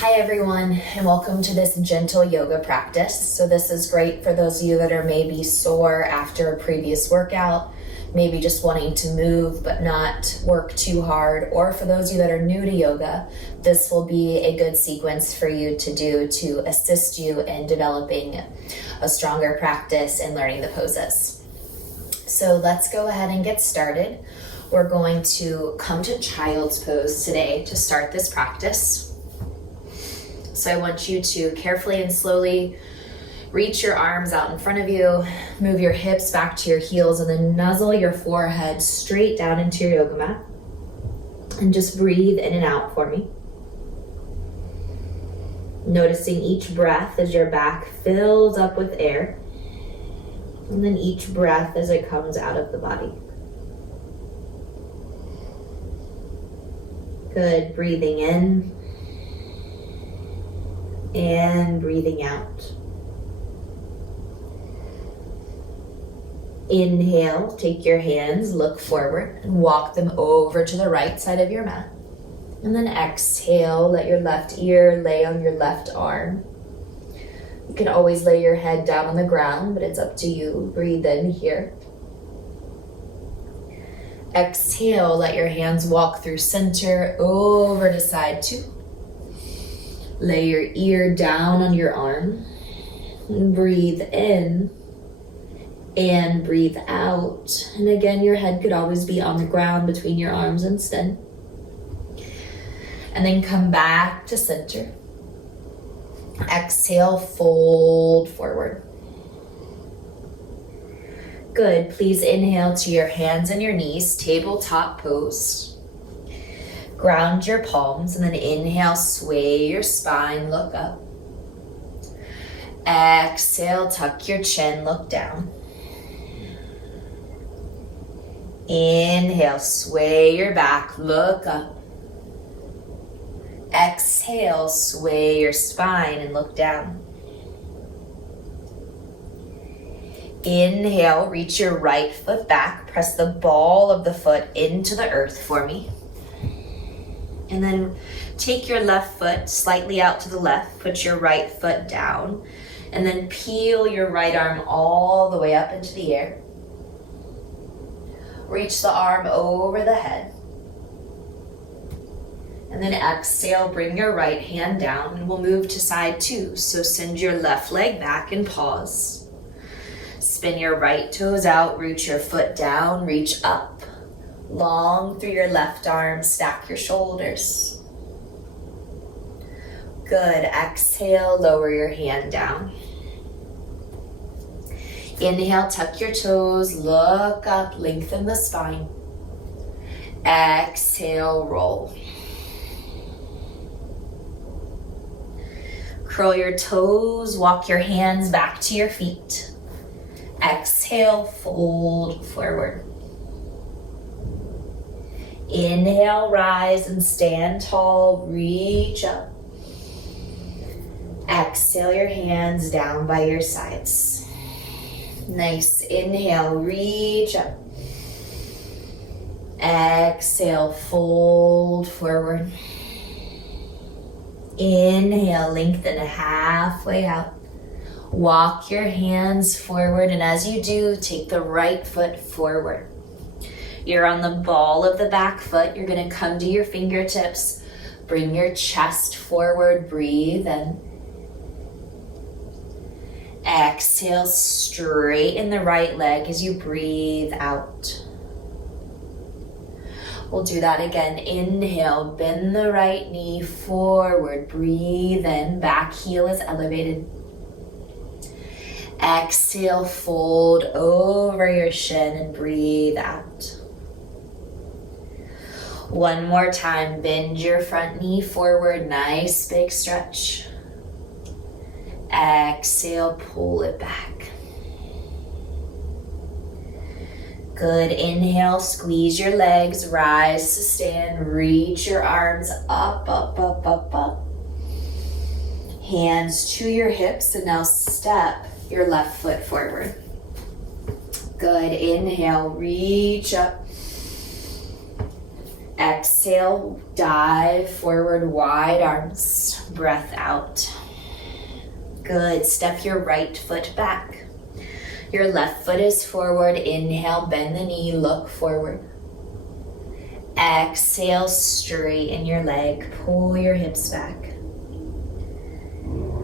Hi everyone, and welcome to this gentle yoga practice. So this is great for those of you that are maybe sore after a previous workout, maybe just wanting to move but not work too hard, or for those of you that are new to yoga, this will be a good sequence for you to do to assist you in developing a stronger practice and learning the poses. So let's go ahead and get started. We're going to come to child's pose today to start this practice. So I want you to carefully and slowly reach your arms out in front of you, move your hips back to your heels, and then nuzzle your forehead straight down into your yoga mat. And just breathe in and out for me. Noticing each breath as your back fills up with air, and then each breath as it comes out of the body. Good, breathing in and breathing out. Inhale, take your hands, look forward, and walk them over to the right side of your mat. And then exhale, let your left ear lay on your left arm. You can always lay your head down on the ground, but it's up to you. Breathe in here. Exhale, let your hands walk through center, over to side two. Lay your ear down on your arm. And breathe in and breathe out. And again, your head could always be on the ground between your arms instead. And then come back to center. Exhale, fold forward. Good. Please inhale to your hands and your knees, tabletop pose. Ground your palms and then inhale, sway your spine, look up. Exhale, tuck your chin, look down. Inhale, sway your back, look up. Exhale, sway your spine and look down. Inhale, reach your right foot back, press the ball of the foot into the earth for me. And then take your left foot slightly out to the left, put your right foot down, and then peel your right arm all the way up into the air. Reach the arm over the head. And then exhale, bring your right hand down, and we'll move to side two. So send your left leg back and pause. Spin your right toes out, root your foot down, reach up. Long through your left arm, stack your shoulders. Good, exhale, lower your hand down. Inhale, tuck your toes, look up, lengthen the spine. Exhale, roll. Curl your toes, walk your hands back to your feet. Exhale, fold forward. Inhale, rise and stand tall, reach up. Exhale your hands down by your sides. Nice, inhale, reach up. Exhale, fold forward. Inhale, lengthen halfway out. Walk your hands forward, and as you do, take the right foot forward. You're on the ball of the back foot. You're going to come to your fingertips. Bring your chest forward. Breathe in. Exhale, straighten the right leg as you breathe out. We'll do that again. Inhale, bend the right knee forward. Breathe in. Back heel is elevated. Exhale, fold over your shin and breathe out. One more time, bend your front knee forward, nice big stretch. Exhale, pull it back. Good, inhale, squeeze your legs, rise to stand, reach your arms up, up, up, up, up. Hands to your hips, and now step your left foot forward. Good, inhale, reach up. Exhale, dive forward, wide arms, breath out. Good, step your right foot back. Your left foot is forward. Inhale, bend the knee, look forward. Exhale, straighten your leg, pull your hips back.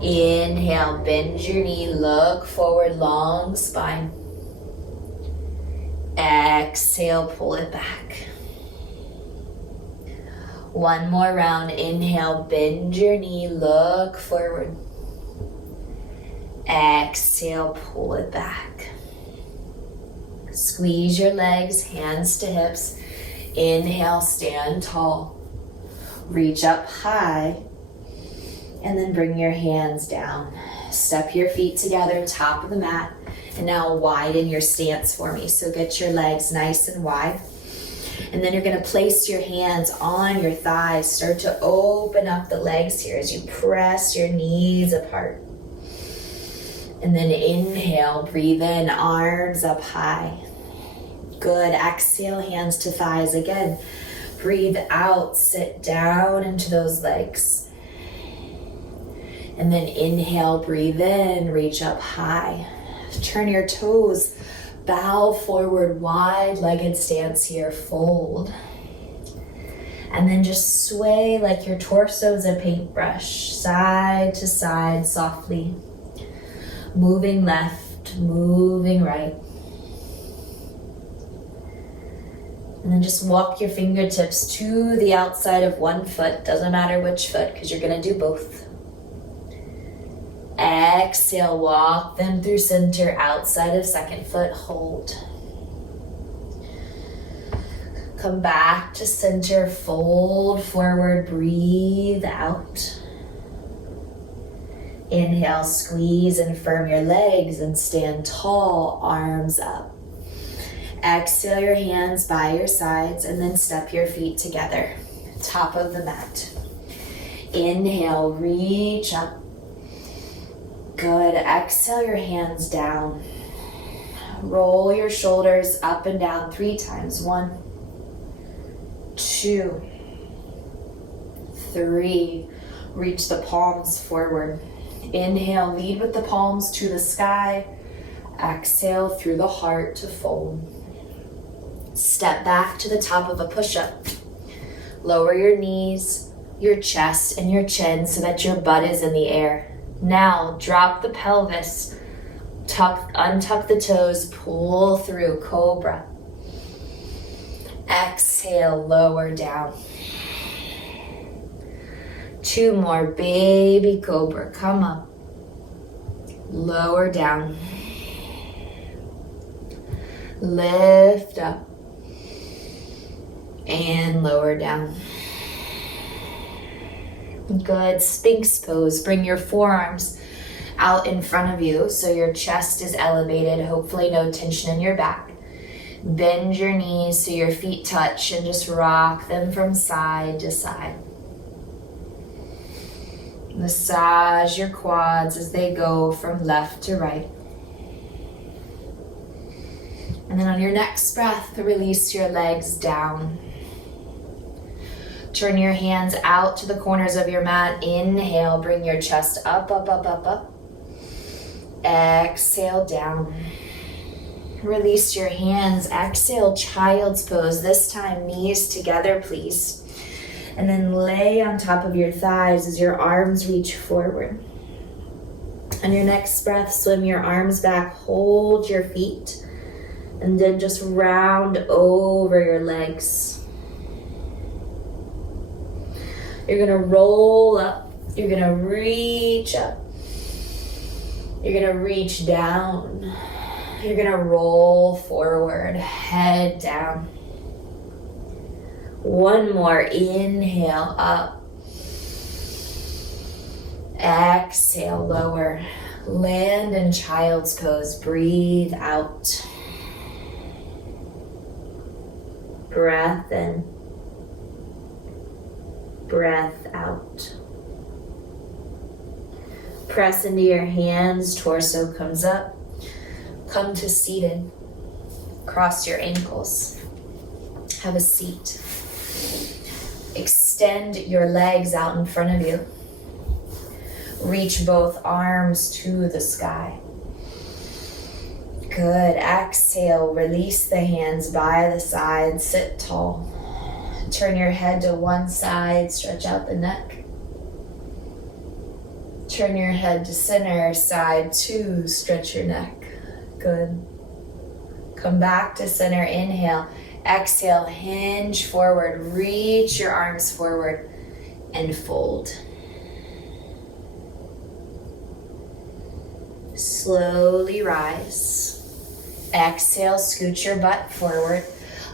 Inhale, bend your knee, look forward, long spine. Exhale, pull it back. One more round. Inhale, bend your knee, look forward. Exhale, pull it back. Squeeze your legs, hands to hips. Inhale, stand tall. Reach up high. And then bring your hands down. Step your feet together, top of the mat. And now widen your stance for me. So get your legs nice and wide. And then you're going to place your hands on your thighs. Start to open up the legs here as you press your knees apart. And then inhale, breathe in, arms up high. Good, exhale, hands to thighs again. Breathe out, sit down into those legs. And then inhale, breathe in, reach up high. Turn your toes, bow forward, wide-legged stance here, fold. And then just sway like your torso's a paintbrush, side to side softly. Moving left, moving right. And then just walk your fingertips to the outside of one foot. Doesn't matter which foot, because you're going to do both. Exhale, walk them through center, outside of second foot, hold. Come back to center, fold forward, breathe out. Inhale, squeeze and firm your legs and stand tall, arms up. Exhale your hands by your sides and then step your feet together, top of the mat. Inhale, reach up. Good, exhale your hands down. Roll your shoulders up and down 3 times. 1, 2, 3. Reach the palms forward. Inhale, lead with the palms to the sky. Exhale through the heart to fold. Step back to the top of a push-up. Lower your knees, your chest, and your chin so that your butt is in the air. Now, drop the pelvis. Untuck the toes, pull through, cobra. Exhale, lower down. 2 more, baby cobra, come up. Lower down. Lift up. And lower down. Good, Sphynx pose. Bring your forearms out in front of you so your chest is elevated, hopefully no tension in your back. Bend your knees so your feet touch and just rock them from side to side. Massage your quads as they go from left to right. And then on your next breath, release your legs down. Turn your hands out to the corners of your mat. Inhale, bring your chest up, up, up, up, up. Exhale, down. Release your hands. Exhale, child's pose. This time, knees together, please. And then lay on top of your thighs as your arms reach forward. On your next breath, swim your arms back, hold your feet, and then just round over your legs. You're gonna roll up, you're gonna reach up, you're gonna reach down, you're gonna roll forward, head down. One more, inhale up, exhale, lower, land in child's pose, breathe out, breath in, breath out. Press into your hands, torso comes up. Come to seated. Cross your ankles. Have a seat. Extend your legs out in front of you. Reach both arms to the sky. Good. Exhale, release the hands by the side, sit tall. Turn your head to one side, stretch out the neck. Turn your head to center, side two, stretch your neck. Good. Come back to center, inhale. Exhale, hinge forward, reach your arms forward and fold. Slowly rise. Exhale, scoot your butt forward.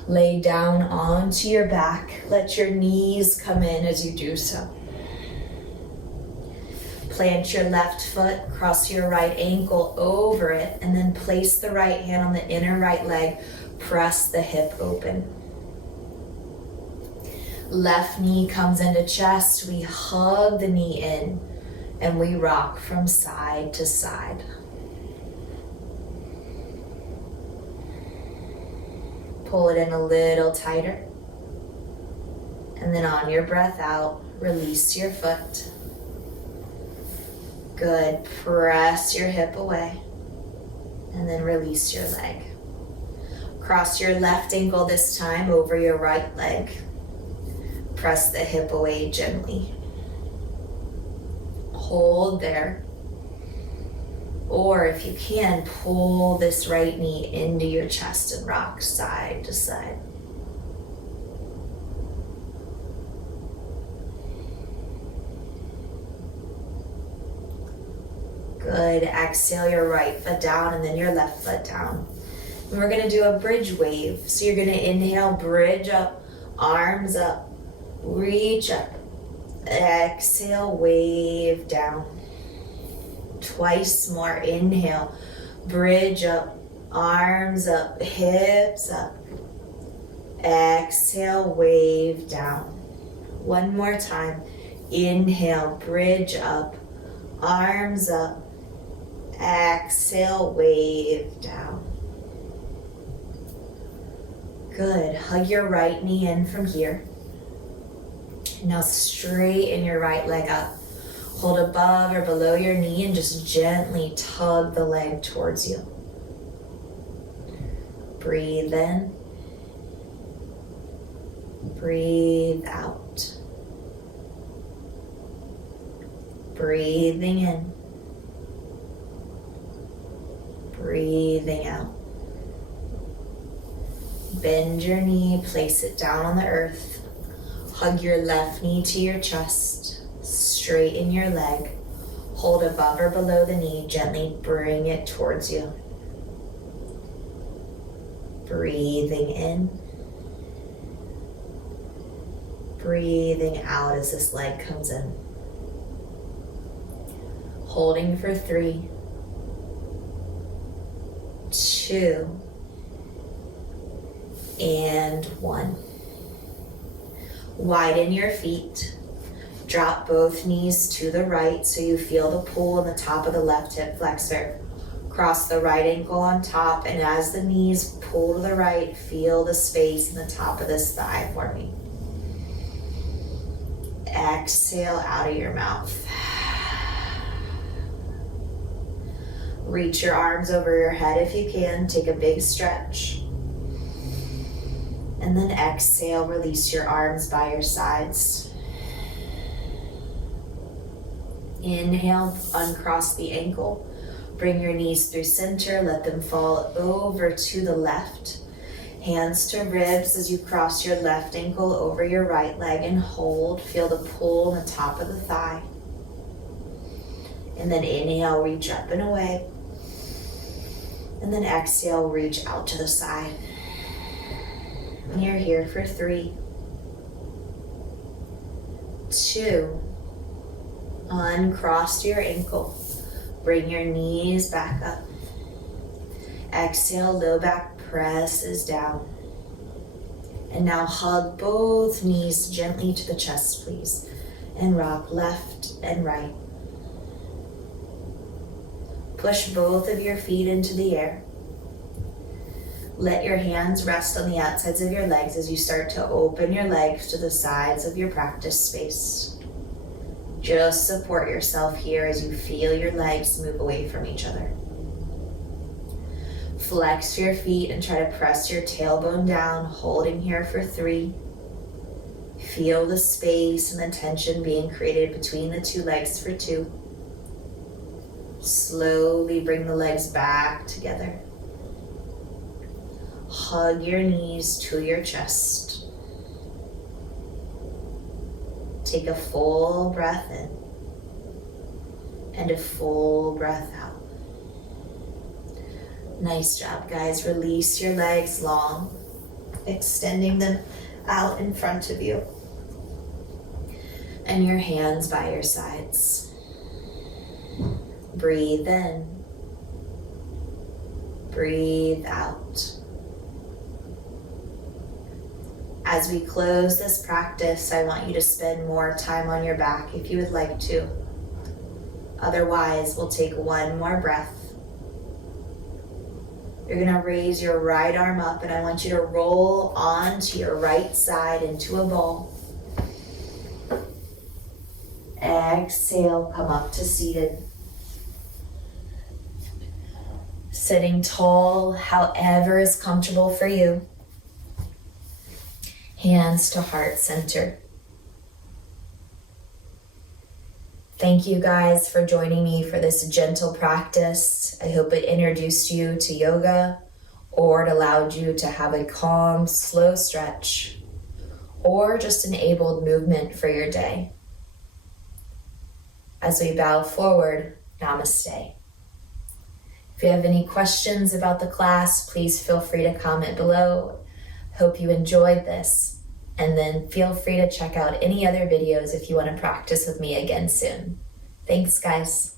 Lay down onto your back. Let your knees come in as you do so. Plant your left foot, cross your right ankle over it, and then place the right hand on the inner right leg. Press the hip open. Left knee comes into chest. We hug the knee in and we rock from side to side. Pull it in a little tighter. And then on your breath out, release your foot. Good. Press your hip away. And then release your leg. Cross your left ankle this time over your right leg. Press the hip away gently. Hold there. Or if you can, pull this right knee into your chest and rock side to side. Good. Exhale your right foot down and then your left foot down. And we're going to do a bridge wave. So you're going to inhale, bridge up, arms up, reach up. Exhale, wave down. Twice more. Inhale, bridge up, arms up, hips up. Exhale, wave down. One more time. Inhale, bridge up, arms up. Exhale, wave down. Good. Hug your right knee in from here. Now straighten your right leg up. Hold above or below your knee and just gently tug the leg towards you. Breathe in. Breathe out. Breathing in. Breathing out. Bend your knee, place it down on the earth. Hug your left knee to your chest. Straighten your leg. Hold above or below the knee. Gently bring it towards you. Breathing in. Breathing out as this leg comes in. Holding for 3, 2, and 1. Widen your feet. Drop both knees to the right so you feel the pull on the top of the left hip flexor. Cross the right ankle on top, and as the knees pull to the right, feel the space in the top of this thigh for me. Exhale out of your mouth. Reach your arms over your head if you can. Take a big stretch. And then exhale, release your arms by your sides. Inhale, uncross the ankle. Bring your knees through center. Let them fall over to the left. Hands to ribs as you cross your left ankle over your right leg and hold. Feel the pull on the top of the thigh. And then inhale, reach up and away. And then exhale, reach out to the side. And you're here for 3, 2, uncross your ankle. Bring your knees back up. Exhale, low back presses down. And now hug both knees gently to the chest, please. And rock left and right. Push both of your feet into the air. Let your hands rest on the outsides of your legs as you start to open your legs to the sides of your practice space. Just support yourself here as you feel your legs move away from each other. Flex your feet and try to press your tailbone down, holding here for 3. Feel the space and the tension being created between the 2 legs for 2. Slowly bring the legs back together. Hug your knees to your chest. Take a full breath in and a full breath out. Nice job, guys. Release your legs long, extending them out in front of you. And your hands by your sides. Breathe in. Breathe out. As we close this practice, I want you to spend more time on your back if you would like to. Otherwise, we'll take one more breath. You're gonna raise your right arm up and I want you to roll onto your right side into a ball. Exhale, come up to seated. Sitting tall, however is comfortable for you. Hands to heart center. Thank you guys for joining me for this gentle practice. I hope it introduced you to yoga, or it allowed you to have a calm, slow stretch, or just enabled movement for your day. As we bow forward, Namaste. If you have any questions about the class, please feel free to comment below. Hope you enjoyed this, and then feel free to check out any other videos if you want to practice with me again soon. Thanks, guys.